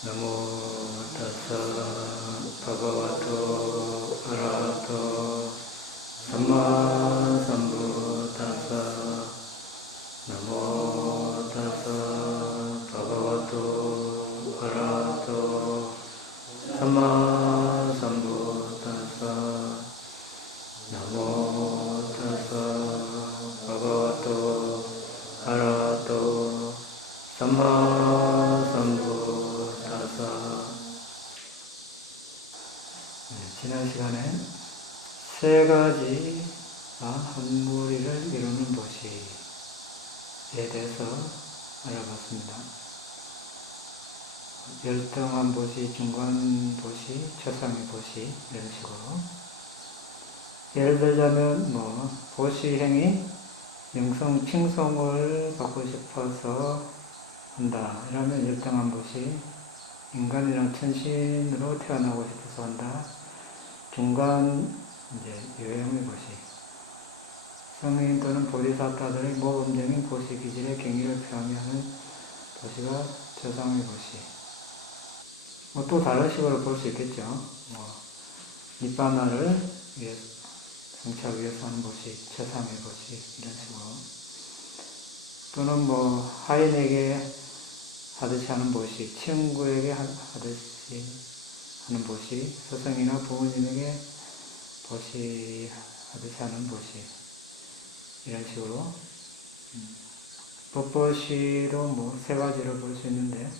나모 타사 바가와토 아라하토 삼마 삼부타사 나모 타사 바가와토 아라하토 삼마 삼부타사 나모 타사 바가와토 아라하토 삼마 삼부타사. 지난 시간에 세 가지 한 무리를 이루는 도시에 대해서 알아봤습니다. 열등한 도시, 중간 도시, 최상의 도시 이런 식으로. 예를 들자면 도시행위, 명성, 칭송을 받고 싶어서 한다. 이러면 열등한 도시, 인간이랑 천신으로 태어나고 싶어서 한다. 중간 요행의 도시, 성인 또는 보리사타들의 모범적인 도시 기질의 경의를 표하며 하는 도시가 최상의 도시. 또 다른 식으로 볼 수 있겠죠. 니바나를 성취하기 위해서 하는 도시, 최상의 도시 이런 식으로. 또는 하인에게 하듯이 하는 도시, 친구에게 하듯이 하는 도시, 스승이나 부모님에게 도시 하듯이 하는 도시 이런 식으로. 법보시도 세 가지로 볼 수 있는데,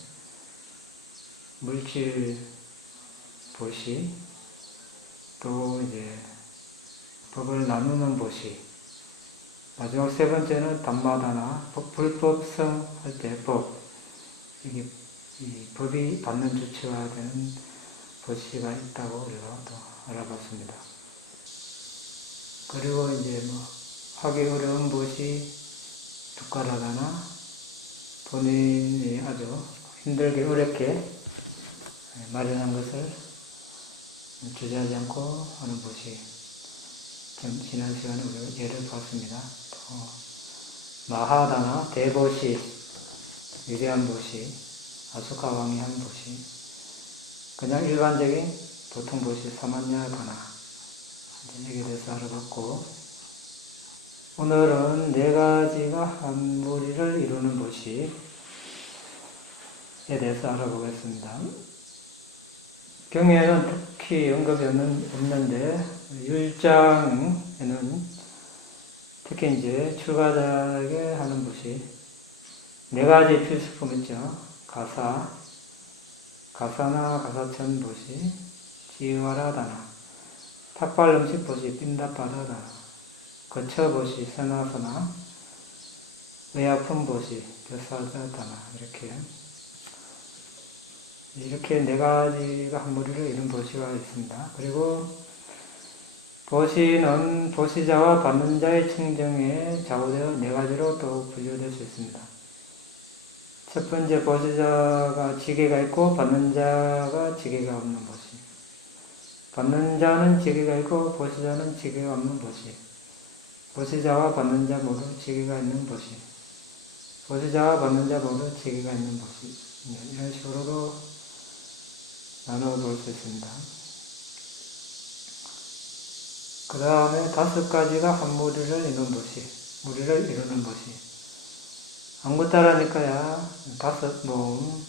물질 보시, 또 법을 나누는 보시, 마지막 세 번째는 담마다나, 불법성 할 때 법, 이 법이 받는 주체가 되는 보시가 있다고 우리가 또 알아봤습니다. 그리고 하기 어려운 보시, 두카라다나, 본인이 아주 힘들게 어렵게 마련한 것을 주저하지 않고 하는 보시. 지난 시간에 우리가 예를 봤습니다. 또 마하다나, 대보시, 위대한 보시, 아소카 왕이 한 보시, 그냥 일반적인 보통 보시, 사마냐다나 여기에 대해서 알아봤고, 오늘은 네 가지가 한 무리를 이루는 보시에 대해서 알아보겠습니다. 경에는 특히 언급이 없는데, 율장에는 특히 출가자에게 하는 보시, 네 가지 필수품 있죠. 가사나 가사천 보시, 지와라다나, 탁발 음식 보시, 빈다바다다나, 거처 보시, 서나서나, 의아품 보시, 벼사자다나, 이렇게 네 가지가 한 무리를 이룬 보시가 있습니다. 그리고 보시는 보시자와 받는 자의 청정에 좌우되어 네 가지로 또 분류될 수 있습니다. 첫 번째, 보시자가 지게가 있고 받는 자가 지게가 없는 보시. 받는 자는 지게가 있고 보시자는 지게가 없는 보시. 보시자와 받는 자 모두 지게가 있는 보시. 보시자와 받는 자 모두 지게가 있는 보시. 이런 식으로도 나누어 볼 수 있습니다. 그 다음에 다섯 가지가 한 무리를 이루는 보시. 안구따라니까야 다섯 모음,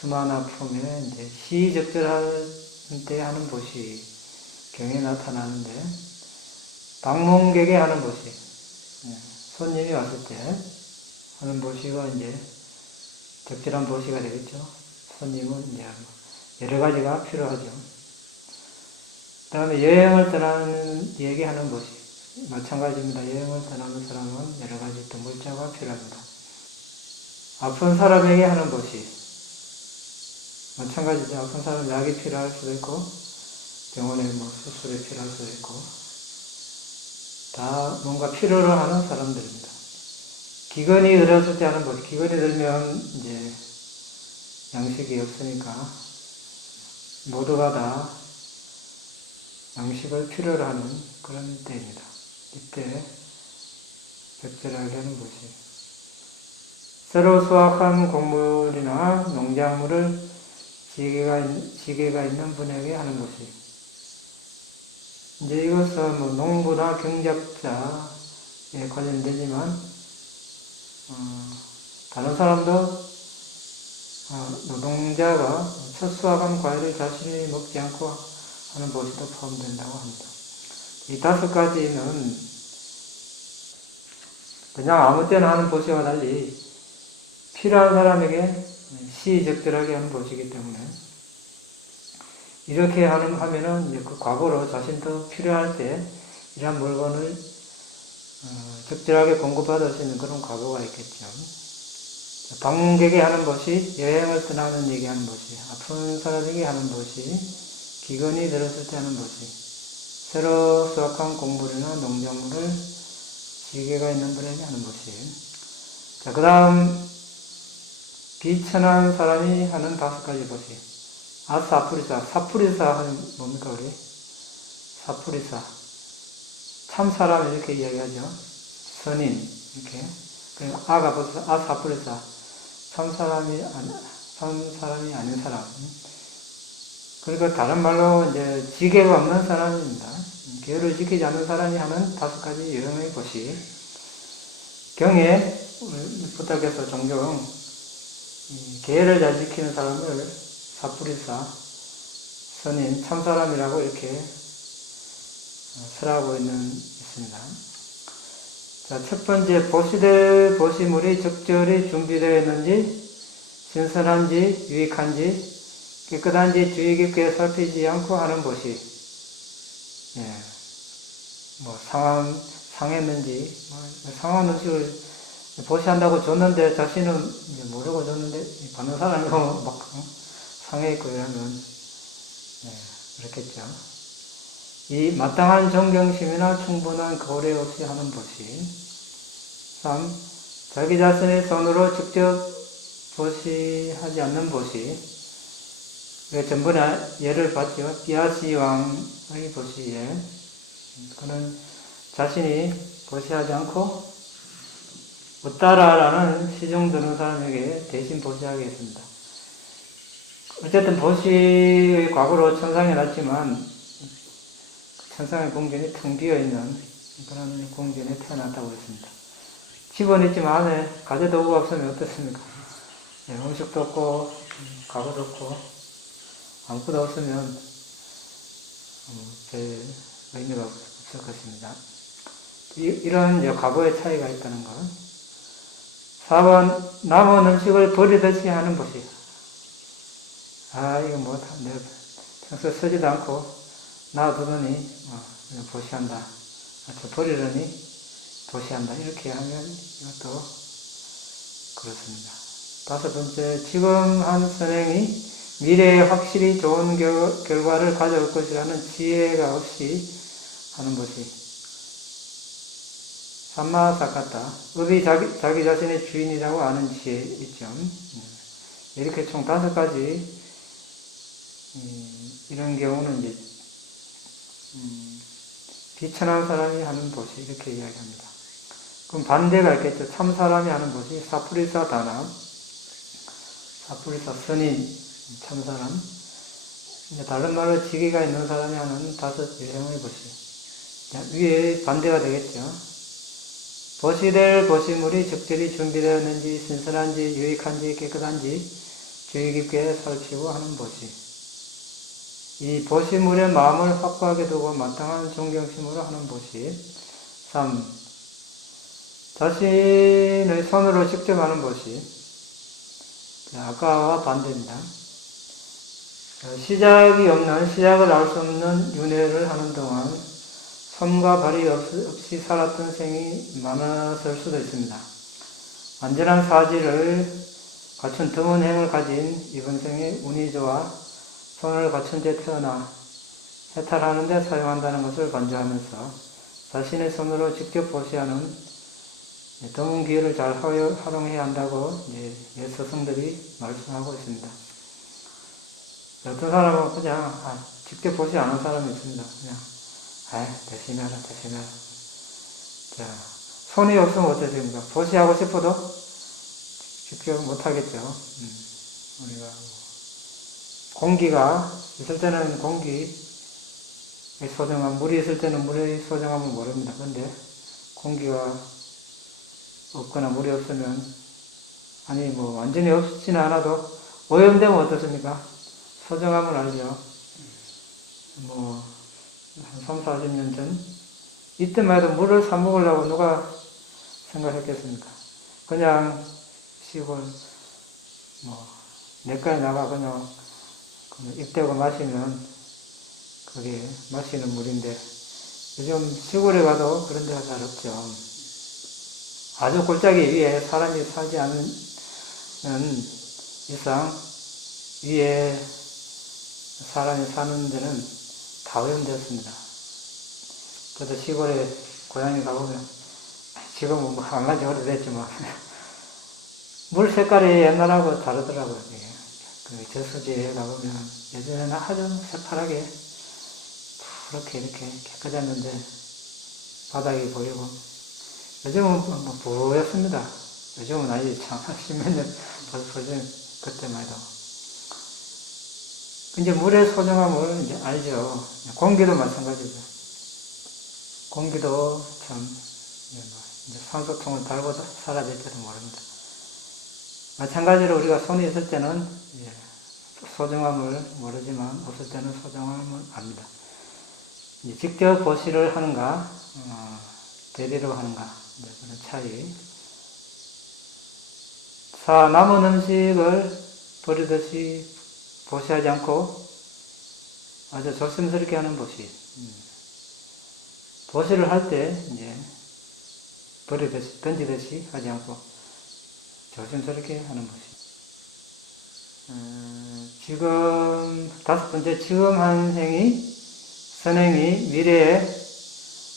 수마나 품에 시적절할 때 하는 보시, 경에 나타나는데, 방문객에 하는 보시, 손님이 왔을 때 하는 보시가 적절한 보시가 되겠죠. 손님은 여러 가지가 필요하죠. 그 다음에 여행을 떠나는 얘기하는 보시, 마찬가지입니다. 여행을 떠나는 사람은 여러 가지 또 물자가 필요합니다. 아픈 사람에게 하는 보시, 마찬가지죠. 아픈 사람 약이 필요할 수도 있고, 병원에 수술이 필요할 수도 있고, 다 뭔가 필요로 하는 사람들입니다. 기근이 들었을 때 하는 보시, 기근이 들면 양식이 없으니까 모두가 다 양식을 필요로 하는 그런 때입니다. 이때 적절하게 하는 보시. 새로 수확한 곡물이나 농작물을 지게가 있는 분에게 하는 것이. 이제 이것은 뭐 농부나 경작자에 관련되지만, 다른 사람도 노동자가 철수학한 과일을 자신이 먹지 않고 하는 보시도 포함된다고 합니다. 이 5가지는 그냥 아무 때나 하는 보시와 달리 필요한 사람에게 시의적절하게 하는 보시이기 때문에 이렇게 하면은 이제 그 과거로 자신도 필요할 때 이러한 물건을 적절하게 공급받을 수 있는 그런 과거가 있겠죠. 방문객에 하는 것이, 여행을 떠나는 얘기 하는 것이, 아픈 사람에게 하는 것이, 기근이 들었을 때 하는 것이, 새로 수확한 곡물이나 농작물을 지게가 있는 분에게 하는 것이. 자, 그 다음 비천한 사람이 하는 5가지 것이. 아사푸리사, 사푸리사 하는 뭡니까 우리? 사푸리사, 참사람 이렇게 이야기하죠. 선인 이렇게. 그리고 아가 벌써 아사푸리사, 참사람이 아닌 사람. 그러니까 다른 말로 이제 지게가 없는 사람입니다. 계율을 지키지 않는 사람이 하는 5가지 여행의 것이. 경에 부탁해서 종종 계율을 잘 지키는 사람을 사푸리사, 선인, 참사람이라고 이렇게 설하고 있습니다. 자, 첫 번째, 보시될 보시물이 적절히 준비되어 있는지, 신선한지, 유익한지, 깨끗한지 주의 깊게 살피지 않고 하는 보시. 예. 뭐, 상했는지, 상한 음식을 보시한다고 줬는데, 자신은 모르고 줬는데, 받는 사람이 막 상해있고 이러면, 예, 그렇겠죠. 이 마땅한 존경심이나 충분한 거래 없이 하는 보시. 3. 자기 자신의 손으로 직접 보시하지 않는 보시. 전번에 예를 봤죠. 비아시 왕의 보시에 그는 자신이 보시하지 않고 웃다라라는 시중 드는 사람에게 대신 보시하게 했습니다. 어쨌든 보시의 과거로 천상에 났지만 천상의 궁전이 텅 비어있는 그런 궁전에 태어났다고 했습니다. 집은 있지만 안에 가재도구가 없으면 어떻습니까? 네, 음식도 없고 가구도 없고 아무것도 없으면 별 의미가 없을 것입니다. 이런 과거의 차이가 있다는 것. 4번, 남은 음식을 버리듯이 하는 것이. 이거 뭐, 내가 평소에 쓰지도 않고 놔두더니 그냥 보시한다. 버리려니 보시한다. 이렇게 하면 이것도 그렇습니다. 5번째, 지금 한 선행이 미래에 확실히 좋은 결과를 가져올 것이라는 지혜가 없이 하는 것이. 삼마사카타, 업이 자기 자신의 주인이라고 아는 지혜 있죠. 이렇게 총 5가지 이런 경우는 이제 비천한 사람이 하는 것이 이렇게 이야기합니다. 그럼 반대가 있겠죠. 참 사람이 하는 것이 사푸리사 다나, 사푸리사 선인, 참 사람. 다른 말로 지혜가 있는 사람이 하는 5 유형의 것이. 위에 반대가 되겠죠. 보시될 보시물이 적절히 준비되었는지, 신선한지, 유익한지, 깨끗한지 주의 깊게 살피고 하는 보시. 이 보시물의 마음을 확고하게 두고 마땅한 존경심으로 하는 보시. 3. 자신의 손으로 직접 하는 보시. 아까와 반대입니다. 시작을 알 수 없는 윤회를 하는 동안 손과 발이 없이 살았던 생이 많았을 수도 있습니다. 완전한 사지를 갖춘 드문 행을 가진 이번 생에 운이 좋아 손을 갖춘 채 태어나 해탈하는 데 사용한다는 것을 반주하면서 자신의 손으로 직접 보시하는 드문 기회를 잘 활용해야 한다고 옛 스승들이 말씀하고 있습니다. 어떤 사람은 그냥 직접 보시 안 한 사람이 있습니다. 그냥 대신해라. 자, 손이 없으면 어떻습니까? 보시하고 싶어도 직접 못하겠죠. 우리가 공기가 있을 때는 공기의 소중함, 물이 있을 때는 물의 소중함을 모릅니다. 그런데 공기가 없거나 물이 없으면, 아니 뭐 완전히 없지는 않아도 오염되면 어떻습니까? 소중함을 알죠. 뭐 한 3, 40년 전 이때만 해도 물을 사 먹으려고 누가 생각했겠습니까? 그냥 시골 뭐 내과에 나가 그냥 입대고 마시면 그게 마시는 물인데, 요즘 시골에 가도 그런 데가 잘 없죠. 아주 골짜기 위에 사람이 살지 않는 이상 위에 사람이 사는 데는 다 오염되었습니다. 그래도 시골에 고향에 가보면, 지금은 뭐 안 간지 오래됐지만 물 색깔이 옛날하고 다르더라고요. 그 저수지에 가보면 예전에는 아주 새파랗게 그렇게 이렇게 깨끗했는데 바닥이 보이고, 요즘은 뭐 부였습니다. 요즘은 아직 참 십몇 년 벌써 그때만 해도. 이제 물의 소중함을 이제 알죠. 공기도 마찬가지죠. 공기도 참 이제 산소통을 달고 사라질지도 모릅니다. 마찬가지로 우리가 손이 있을 때는 소중함을 모르지만 없을 때는 소중함을 압니다. 직접 보시를 하는가, 대리로 하는가, 그런 차이. 남은 음식을 버리듯이 보시하지 않고 아주 조심스럽게 하는 보시. 보시를 할 때 이제 버리듯이, 던지듯이 하지 않고 조심스럽게 하는 보시. 지금 5번째, 지금 한 선행이 미래에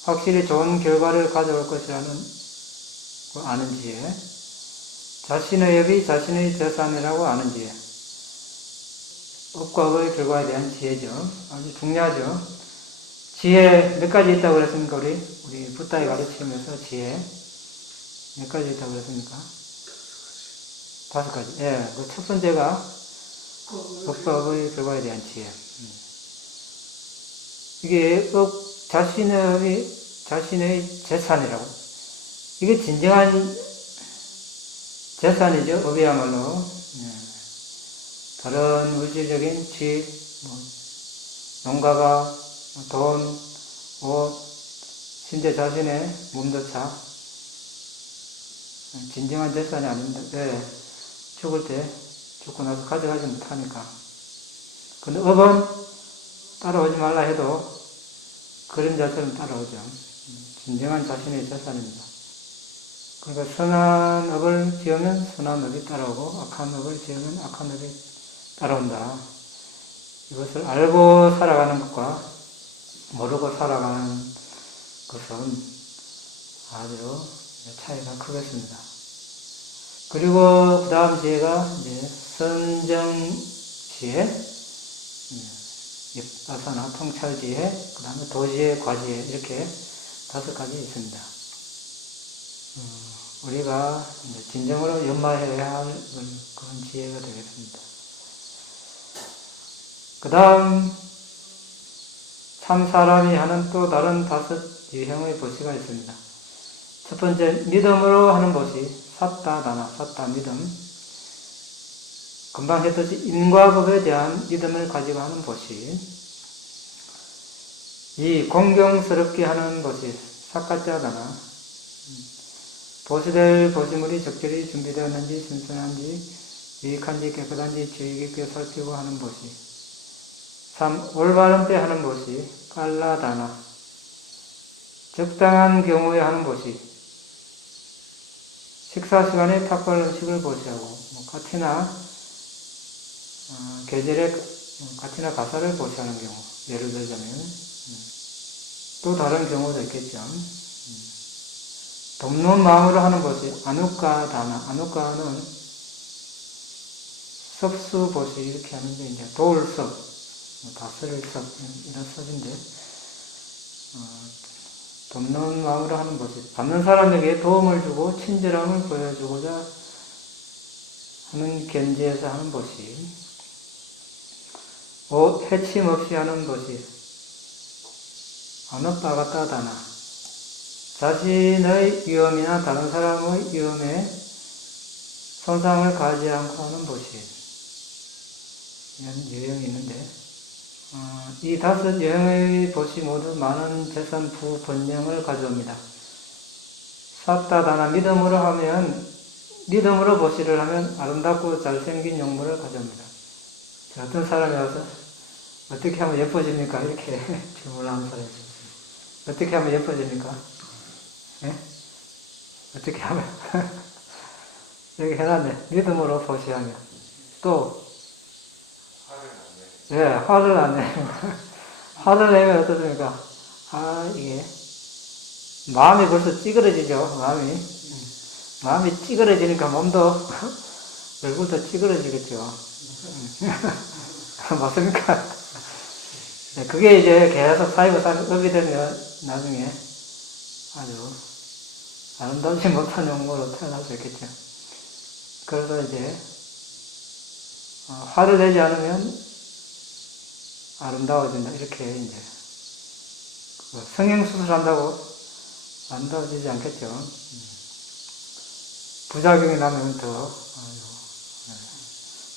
확실히 좋은 결과를 가져올 것이라는 아는 지혜. 자신의 업이 자신의 재산이라고 아는 지혜. 업과 업의 결과에 대한 지혜죠. 아주 중요하죠. 지혜 몇 가지 있다고 그랬습니까? 우리 붓다의 가르침에서 지혜 몇 가지 있다고 그랬습니까? 5가지. 예, 그 첫 번째가 업과 업의 결과에 대한 지혜. 이게 자신의 업이 자신의 재산이라고. 이게 진정한 재산이죠. 업이야말로. 다른 물질적인 집, 농가가, 돈, 옷, 심지어 자신의 몸조차 진정한 재산이 아닙니다. 왜? 죽고 나서 가져가지 못하니까. 근데 업은 따라오지 말라 해도 그림자처럼 따라오죠. 진정한 자신의 재산입니다. 그러니까 선한 업을 지으면 선한 업이 따라오고 악한 업을 지으면 악한 업이 따라온다. 이것을 알고 살아가는 것과 모르고 살아가는 것은 아주 차이가 크겠습니다. 그리고 그 다음 지혜가 이제 선정지혜, 아사나 통찰지혜, 그 다음에 도지혜, 과지혜, 이렇게 5가지 있습니다. 우리가 진정으로 연마해야 할 그런 지혜가 되겠습니다. 그 다음 참 사람이 하는 또 다른 5 유형의 보시가 있습니다. 첫 번째, 믿음으로 하는 보시, 사따다나, 사따 믿음. 금방 했듯이 인과법에 대한 믿음을 가지고 하는 보시. 이 공경스럽게 하는 보시, 사까짜다나. 보시될 보시물이 적절히 준비되었는지, 신선한지, 유익한지, 깨끗한지 주의 깊게 살피고 하는 보시. 3. 올바른 때 하는 보시, 깔라다나. 적당한 경우에 하는 보시. 식사 시간에 탁월 음식을 보시하고, 가티나 계절에 가티나 가사를 보시하는 경우, 예를 들자면, 또 다른 경우도 있겠죠. 돕는 마음으로 하는 보시, 아누카다나. 아누카는 섭수 보시 이렇게 하는데, 이제 도울섭, 다스릴 섭, 이런 섭인데, 돕는 마음으로 하는 보시. 받는 사람에게 도움을 주고 친절함을 보여주고자 하는 견지에서 하는 보시. 해침 없이 하는 것이 어느 바가다 다나 자신의 위험이나 다른 사람의 위험에 손상을 가지 않고 하는 것이 이런 유형이 있는데 이 5 유형의 것이 모두 많은 재산 부번영을 가져옵니다. 사타다나 믿음으로 보시를 하면 아름답고 잘생긴 용모를 가져옵니다. 어떤 사람이 와서 어떻게 하면 예뻐집니까? 이렇게 질문하는 사람이 있습니다. 어떻게 하면 예뻐집니까? 예? 어떻게 하면 여기 해놨네. 믿음으로 보시하면 또 예, 화를 안 내요. 화를 내면 어떻습니까? 이게 마음이 벌써 찌그러지죠. 마음이 찌그러지니까 몸도 얼굴도 찌그러지겠죠. 맞습니까? 네, 그게 이제 계속 쌓이고 업이 되면 나중에 아주 아름답지 못한 용모로 태어날 수 있겠죠. 그래서 이제 화를 내지 않으면 아름다워진다. 이렇게 이제 성형수술한다고 아름다워지지 않겠죠. 부작용이 나면 더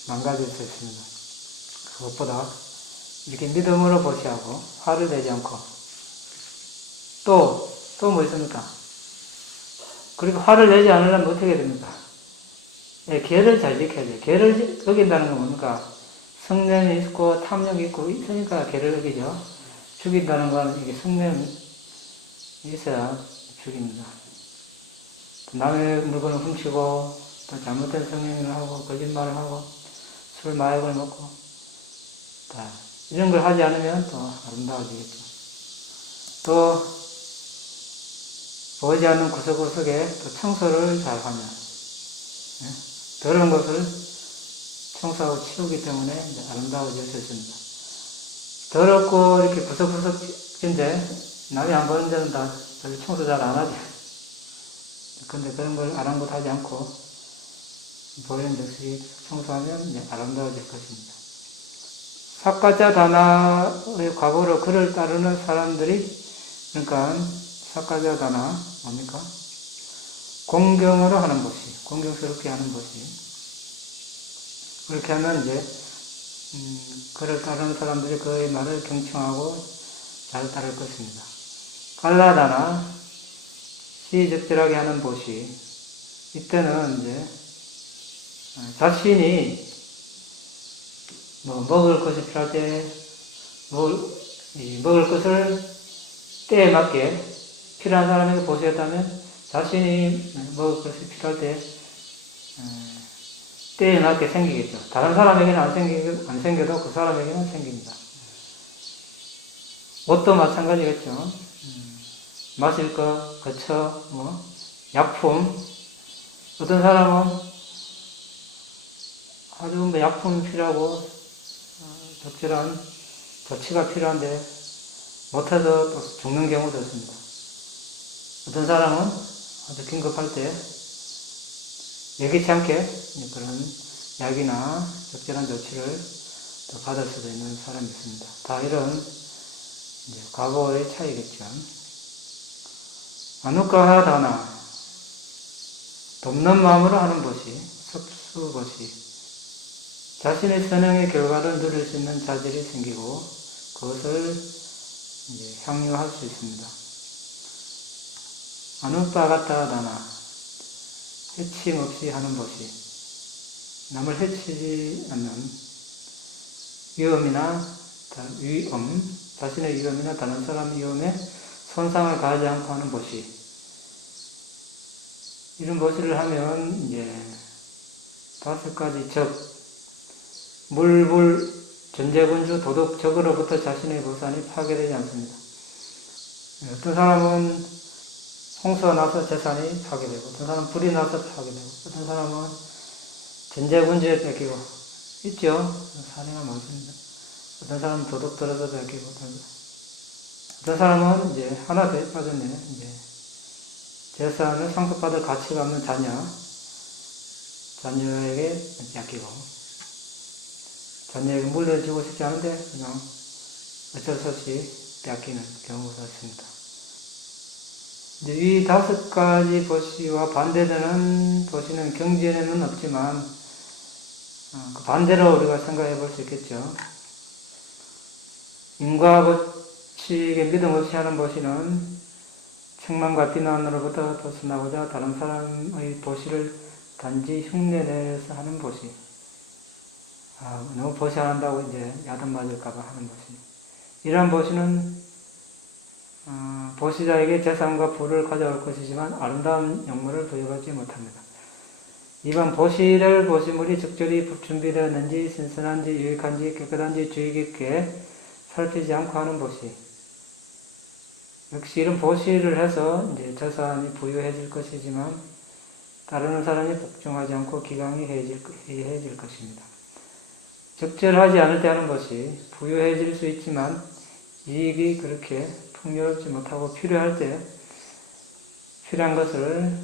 망가질 수 있습니다. 그것보다 이렇게 믿음으로 보시하고 화를 내지 않고 또 뭐 있습니까? 그리고 화를 내지 않으려면 어떻게 해야 됩니까? 네, 계를 잘 지켜야 돼요. 계를 어긴다는 건 뭡니까? 성냄이 있고 탐욕이 있고 있으니까 계를 어기죠. 죽인다는 건 이게 성냄이 있어야 죽입니다. 남의 물건을 훔치고 또 잘못된 성행위를 하고 거짓말을 하고 술 마약을 먹고 이런 걸 하지 않으면 또 아름다워지겠죠. 또 보이지 않는 구석구석에 또 청소를 잘 하면 더러운 것을 청소하고 치우기 때문에 이제 아름다워질 수 있습니다. 더럽고 이렇게 구석구석인데 남이 안 보는 데는 다 별로 청소 잘 안 하죠. 근데 그런 걸 아랑곳하지 않고 보이는 듯이 청소하면 이제 아름다워질 것입니다. 사카자 다나의 과거로 그를 따르는 사람들이, 그러니까 사카자 다나 뭡니까? 공경으로 하는 것이, 공경스럽게 하는 것이, 그렇게 하면 이제 그를 따르는 사람들이 그의 말을 경청하고 잘 따를 것입니다. 갈라다나 시적절하게 하는 것이, 이때는 이제 자신이 먹을 것이 필요할 때 먹을 것을 때에 맞게 필요한 사람에게 보시했다면 자신이 먹을 것이 필요할 때 때에 맞게 생기겠죠. 다른 사람에게는 안 생겨도 그 사람에게는 생깁니다. 옷도 마찬가지겠죠. 마실 것, 거처, 약품. 어떤 사람은 아주 약품이 필요하고 적절한 조치가 필요한데 못해서 또 죽는 경우도 있습니다. 어떤 사람은 아주 긴급할 때 예기치 않게 그런 약이나 적절한 조치를 또 받을 수도 있는 사람이 있습니다. 다 이런 이제 과거의 차이겠죠. 아누카하다나 돕는 마음으로 하는 것이 섭수것이 자신의 선행의 결과를 누릴 수 있는 자질이 생기고 그것을 이제 향유할 수 있습니다. 아누파가타다나 해침 없이 하는 것이 남을 해치지 않는 자신의 위험이나 다른 사람의 위험에 손상을 가하지 않고 하는 것이, 이런 것을 하면 이제 5가지 물불, 전제군주, 도덕적으로부터 자신의 보산이 파괴되지 않습니다. 어떤 사람은 홍수가 나서 재산이 파괴되고, 어떤 사람은 불이 나서 파괴되고, 어떤 사람은 전제군주에 뺏기고, 있죠? 사례가 많습니다. 어떤 사람은 도덕 떨어져 뺏기고, 어떤 사람은 이제 하나 더 빠졌네. 이제 재산을 상속받을 가치가 없는 자녀에게 뺏기고, 자녀에게 물려주고 싶지 않은데 그냥 어쩔 수 없이 빼앗기는 경우가 있습니다. 이제 이 5가지 보시와 반대되는 보시는 경전에는 없지만 그 반대로 우리가 생각해 볼 수 있겠죠. 인과법칙에 믿음 없이 하는 보시는 책망과 비난으로부터 벗어나고자 다른 사람의 보시를 단지 흉내내서 하는 보시. 너무 보시 안 한다고 이제 야단 맞을까봐 하는 보시. 이러한 보시는 보시자에게 재산과 부를 가져올 것이지만 아름다운 영물을 부여받지 못합니다. 이번 보시를 보시물이 적절히 준비되었는지 신선한지 유익한지 깨끗한지 주의 깊게 살피지 않고 하는 보시. 역시 이런 보시를 해서 이제 재산이 부유해질 것이지만 따르는 사람이 복종하지 않고 기강이 해해질 것입니다. 적절하지 않을 때 하는 것이 부유해질 수 있지만 이익이 그렇게 풍요롭지 못하고 필요할 때 필요한 것을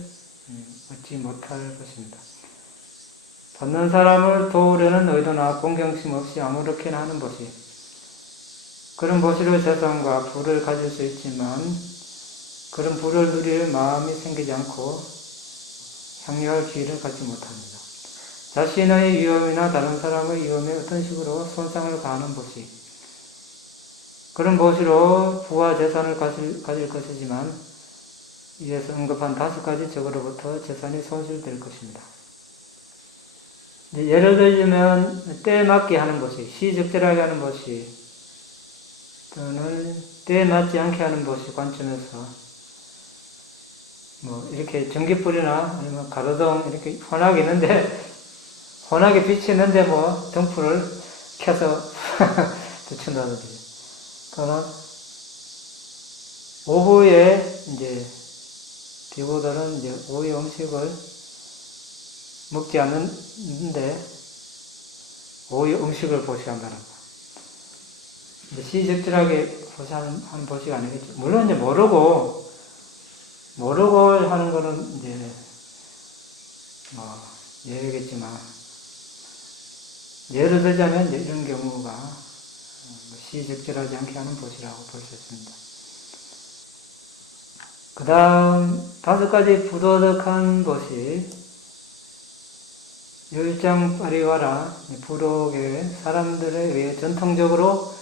얻지 못할 것입니다. 받는 사람을 도우려는 의도나 공경심 없이 아무렇게나 하는 보시. 그런 보시로 재산과 부를 가질 수 있지만 그런 부를 누릴 마음이 생기지 않고 향유할 기회를 갖지 못합니다. 자신의 위험이나 다른 사람의 위험에 어떤 식으로 손상을 가하는 보시. 그런 보시로 부와 재산을 가질 것이지만 이에서 언급한 5가지 적으로부터 재산이 손실될 것입니다. 예를 들자면 때에 맞게 하는 보시, 시적절하게 하는 보시, 또는 때에 맞지 않게 하는 보시 관점에서 이렇게 전기불이나 아니면 가로등 이렇게 환하게 있는데 환하게 빛이 있는데 등불을 켜서 비춘다든지 또는 오후에 이제 비구들은 이제 오후에 음식을 먹지 않는데 오후에 음식을 보시한다는 거. 시적절하게 보시하는 보시가 아니겠죠. 물론 이제 모르고 하는 거는 이제 예외겠지만 예를 들자면 이제 이런 경우가 시적절하지 않게 하는 보시라고 볼 수 있습니다. 그 다음 5가지 부도덕한 보시. 율장 파리와라 부록의 사람들에 의해 전통적으로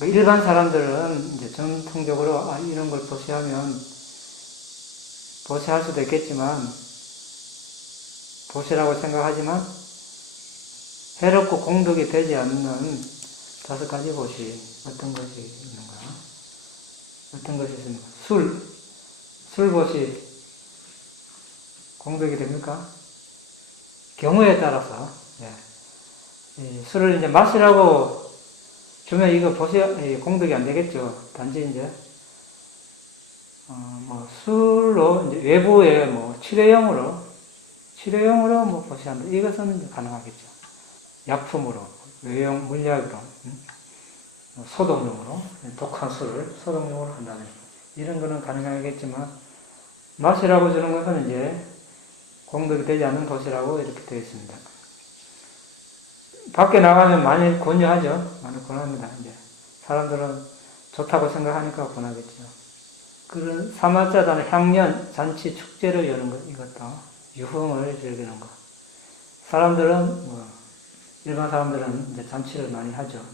일반 사람들은 이제 전통적으로 이런 걸 보시하면 보시할 수도 있겠지만 보시라고 생각하지만 해롭고 공덕이 되지 않는 5가지 보시. 어떤 것이 있는가? 어떤 것이 있습니까? 술 보시 공덕이 됩니까? 경우에 따라서 술을 이제 마시라고 주면 이거 보시 공덕이 안 되겠죠. 단지 이제 술로 이제 외부에 치료용으로 보시한다. 이것은 이제 가능하겠죠. 약품으로 외용 물약으로 소독용으로 독한 술을 소독용으로 한다는 이런 거는 가능하겠지만 마시라고 주는 것은 이제 공덕이 되지 않는 것이라고 이렇게 되어 있습니다. 밖에 나가면 많이 권유하죠. 많이 권합니다. 이제 사람들은 좋다고 생각하니까 권하겠죠. 그런 사마자다는 향년, 잔치, 축제를 여는 것, 이것도 유흥을 즐기는 것. 사람들은 일반 사람들은 이제 잔치를 많이 하죠.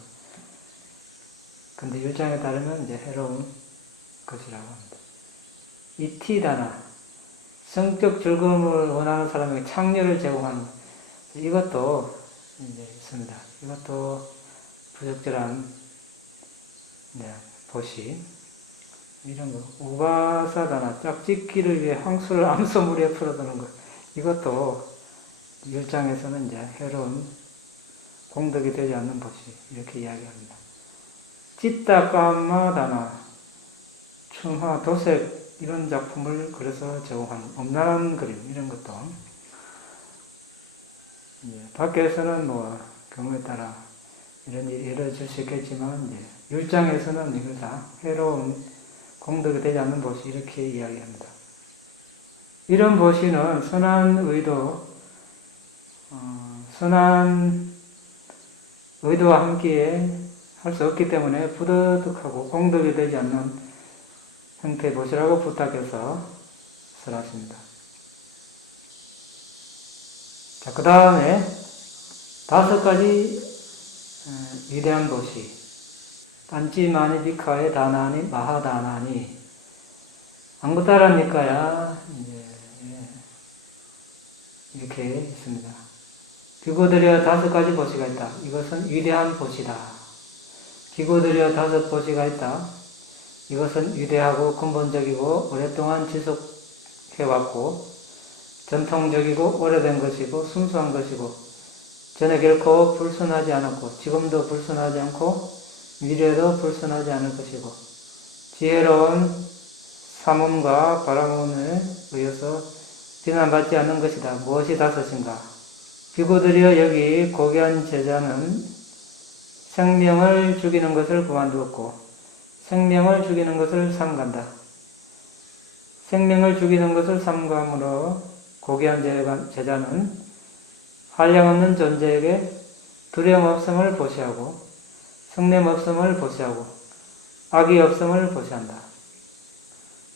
근데 율장에 따르면 이제 해로운 것이라고 합니다. 이티다나 성적 즐거움을 원하는 사람에게 창녀를 제공하는 것. 이것도 이제 있습니다. 이것도 부적절한 보시. 이런 거. 우바사다나 짝짓기를 위해 황수를 암소물에 풀어두는 것. 이것도 율장에서는 이제 해로운 공덕이 되지 않는 보시. 이렇게 이야기합니다. 찌따까마다나 춤화, 도색 이런 작품을 그려서 제공하는 음란한 그림 이런 것도 밖에서는 경우에 따라 이런 일이 이루어질 수 있겠지만 율장에서는 이걸 다 해로운 공덕이 되지 않는 보시 이렇게 이야기합니다. 이런 보시는 선한 의도, 선한 의도와 함께 할 수 없기 때문에 부득하고 공덕이 되지 않는 형태의 보시라고 부탁해서 설하십니다. 자, 그 다음에 5가지 위대한 보시. 판치마니 비카의 다나니 마하다나니. 앙구타라니까야 이렇게 있습니다. 비고들여 5가지 보시가 있다. 이것은 위대한 보시다. 기고들여 5 보시가 있다. 이것은 위대하고 근본적이고 오랫동안 지속해왔고 전통적이고 오래된 것이고 순수한 것이고 전에 결코 불순하지 않았고 지금도 불순하지 않고 미래도 불순하지 않을 것이고 지혜로운 사문과 바라문에 의해서 비난받지 않는 것이다. 무엇이 5인가? 비구들이여 여기 고귀한 제자는 생명을 죽이는 것을 그만두었고 생명을 죽이는 것을 삼간다. 생명을 죽이는 것을 삼감으로 고귀한 제자는 한량없는 존재에게 두려움 없음을 보시하고 성냄 없음을 보시하고 악이 없음을 보시한다.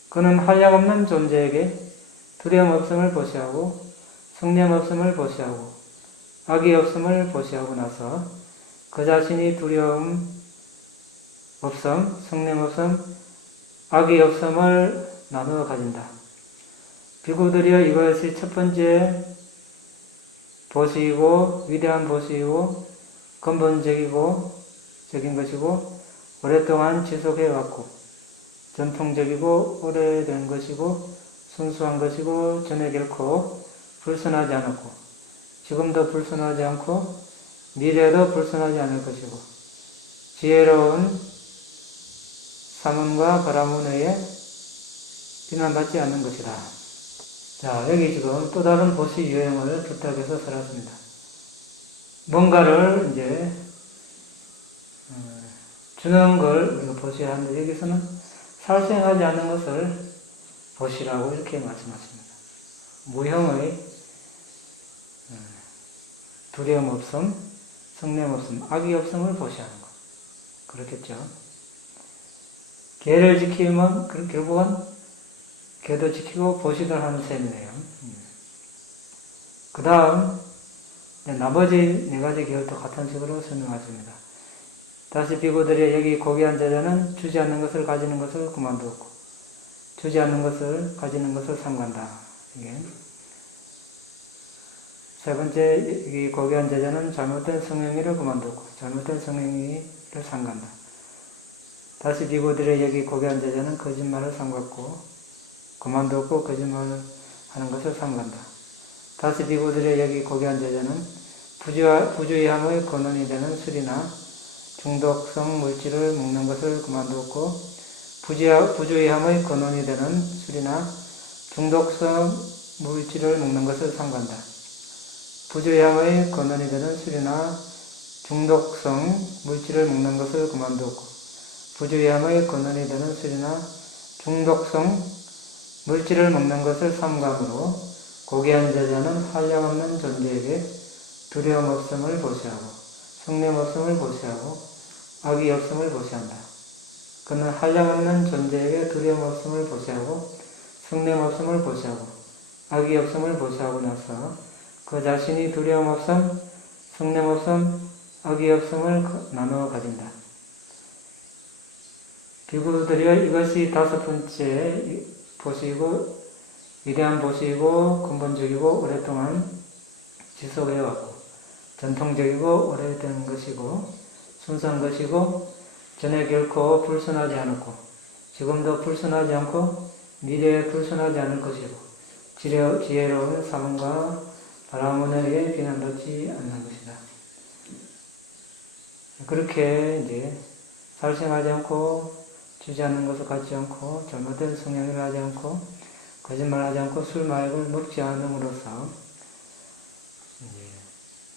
그는 한량없는 존재에게 두려움 없음을 보시하고 성냄 없음을 보시하고 악이 없음을 보시하고 나서 그 자신이 두려움 없음, 성냄 없음, 악이 없음을 나누어 가진다. 비구들이여 이것이 첫 번째 보시이고 위대한 보시이고 근본적이고 적인 것이고 오랫동안 지속해왔고 전통적이고 오래된 것이고 순수한 것이고 전에 결코 불순하지 않았고 지금도 불순하지 않고 미래도 불순하지 않을 것이고 지혜로운 사문과 바라문에 비난받지 않는 것이다. 자, 여기 지금 또 다른 보시 유형을 부탁해서 설했습니다. 뭔가를 이제 주는 걸 우리가 보시하는데 여기서는 살생하지 않는 것을 보시라고 이렇게 말씀하십니다. 무형의 두려움 없음, 성냄 없음, 악이 없음을 보시하는 것. 그렇겠죠. 계를 지키면 결국은 계도 지키고 보시들 하는 셈이네요. 그 다음 나머지 4가지 계열도 같은 식으로 설명하십니다. 다시 비구들이 여기 고귀한 제자는 주지 않는 것을 가지는 것을 그만두었고 주지 않는 것을 가지는 것을 삼간다. 이게 세 번째, 이 고귀한 제자는 잘못된 성행위를 그만두었고 잘못된 성행위를 삼간다. 다시 비구들이 여기 고귀한 제자는 거짓말을 삼갔고 그만두었고 거짓말을 하는 것을 삼간다. 다시 비구들이 여기 고귀한 제자는 부주의함의 근원이 되는 술이나 중독성 물질을 먹는 것을 그만두었고 부주의함의 근원이 되는 술이나 중독성 물질을 먹는 것을 삼간다. 부주의함의 근원이 되는 술이나 중독성 물질을 먹는 것을 그만두었고 부주의함의 근원이 되는 술이나 중독성 물질을 먹는 것을 삼감으로 고귀한 제자는 한량없는 존재에게 두려움 없음을 보시하고 성냄 없음을 보시하고 악이 없음을 보시한다. 그는 한량없는 존재에게 두려움 없음을 보시하고 성냄 없음을 보시하고 악이 없음을 보시하고 나서 그 자신이 두려움 없음, 성냄 없음, 악이 없음을 나누어 가진다. 비구들이여 이것이 5번째 보시이고 위대한 보시이고 근본적이고 오랫동안 지속해왔고 전통적이고 오래된 것이고 순수한 것이고 전에 결코 불순하지 않았고 지금도 불순하지 않고 미래에 불순하지 않을 것이고 지혜로운 사문과 바라문에 의해 비난받지 않는 것이다. 그렇게 이제 살생하지 않고 주지 않는 것을 갖지 않고 잘못된 성향을 하지 않고 거짓말하지 않고 술 마약을 먹지 않음으로써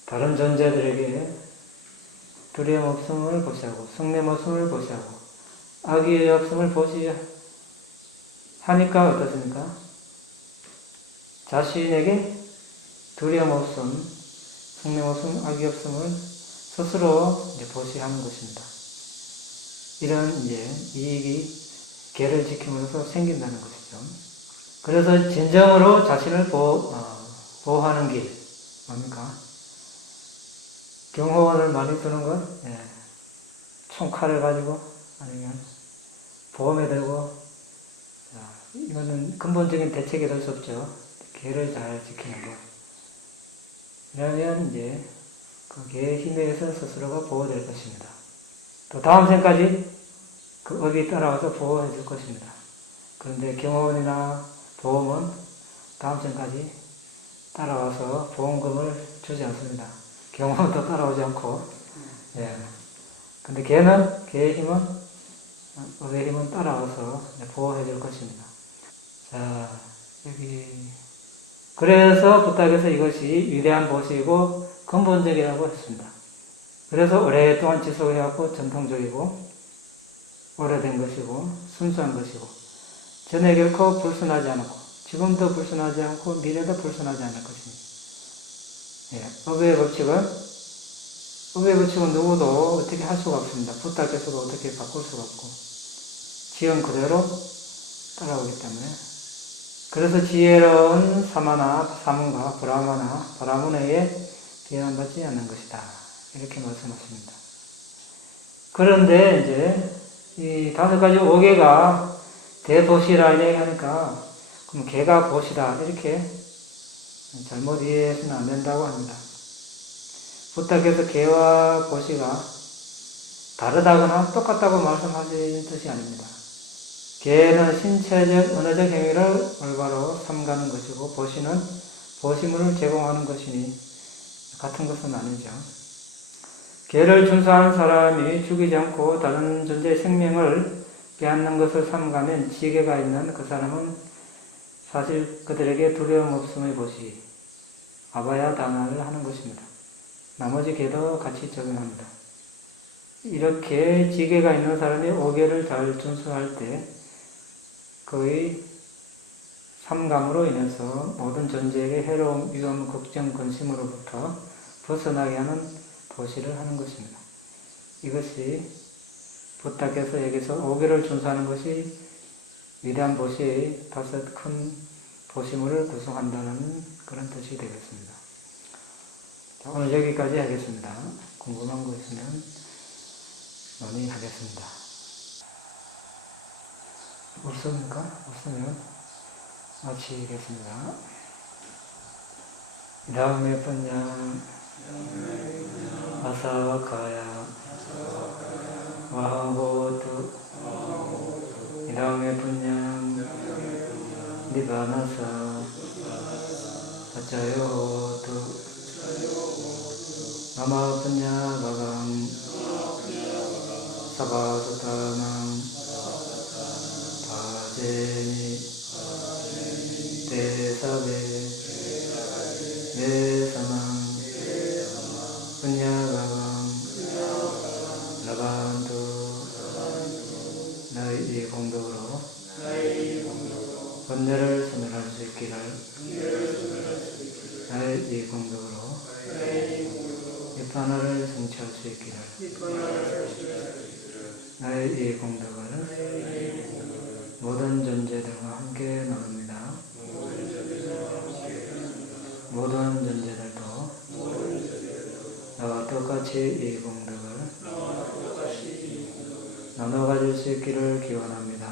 다른 존재들에게 두려움 없음을 보시하고 성냄 없음을 보시하고 악의 없음을 보시하니까 어떻습니까? 자신에게 두려움 없음, 성냄 없음, 악의 없음을 스스로 이제 보시하는 것입니다. 이런 이제 이익이 계를 지킴으로써 생긴다는 것이죠. 그래서 진정으로 자신을 보호하는 길, 뭡니까? 경호원을 많이 두는 것, 예. 총칼을 가지고, 아니면 보험에 들고, 자, 이거는 근본적인 대책이 될 수 없죠. 개를 잘 지키는 것. 그러면 이제 그 개의 힘에 의해서 스스로가 보호될 것입니다. 또 다음 생까지 그 업이 따라와서 보호해 줄 것입니다. 그런데 경호원이나 보험은 다음 생까지 따라와서 보험금을 주지 않습니다. 경호원도 따라오지 않고, 예. 근데 개의 힘은, 업의 힘은 따라와서 보호해 줄 것입니다. 자, 여기. 그래서 부탁해서 이것이 위대한 보시이고 근본적이라고 했습니다. 그래서 오랫동안 지속해왔고 전통적이고 오래된 것이고 순수한 것이고 전에 결코 불순하지 않았고 지금도 불순하지 않고 미래도 불순하지 않을 것입니다. 예, 업의 법칙은 누구도 어떻게 할 수가 없습니다. 부탁해서도 어떻게 바꿀 수가 없고 지은 그대로 따라오기 때문에 그래서 지혜로운 사문과 브라ಹ്మణ에 비난받지 않는 것이다. 이렇게 말씀하십니다. 그런데 이제 이 5가지 5개가 대보시라 이야기하니까 그럼 개가 보시다 이렇게 잘못 이해해서는 안 된다고 합니다. 부탁해서 개와 보시가 다르다거나 똑같다고 말씀하시는 뜻이 아닙니다. 개는 신체적, 언어적 행위를 올바로 삼가는 것이고 보시는 보시물을 제공하는 것이니 같은 것은 아니죠. 개를 준수하는 사람이 죽이지 않고 다른 존재의 생명을 빼앗는 것을 삼가면 지혜가 있는 그 사람은 사실 그들에게 두려움 없음의 보시, 아바야 다나를 하는 것입니다. 나머지 개도 같이 적용합니다. 이렇게 지혜가 있는 사람이 5개를 잘 준수할 때 그의 삼감으로 인해서 모든 존재에게 해로움, 위험, 걱정, 근심으로부터 벗어나게 하는 보시를 하는 것입니다. 이것이 부탁해서 여기서 5개를 준수하는 것이 위대한 보시의 5 큰 보시물을 구성한다는 그런 뜻이 되겠습니다. 자, 오늘 여기까지 하겠습니다. 궁금한 거 있으면 논의하겠습니다. 없습니까? 없으면 마치겠습니다. 다음에 분양 아사카야 와하고토 다음에 분양 니바나사 아차요호토 나마 분야 바강 사바소타망 바제니 대사베 내사망 분야가강 라반도 너희 이 공덕으로 번뇌를 소멸할 수 있기를 너희 이 공덕으로 니파나를 성취할 수 있기를 너희 이 공덕을 모든 존재들과 함께 나눕니다. 모든 존재들도 나와 똑같이 이 공덕을 나눠 가질 수 있기를 기원합니다.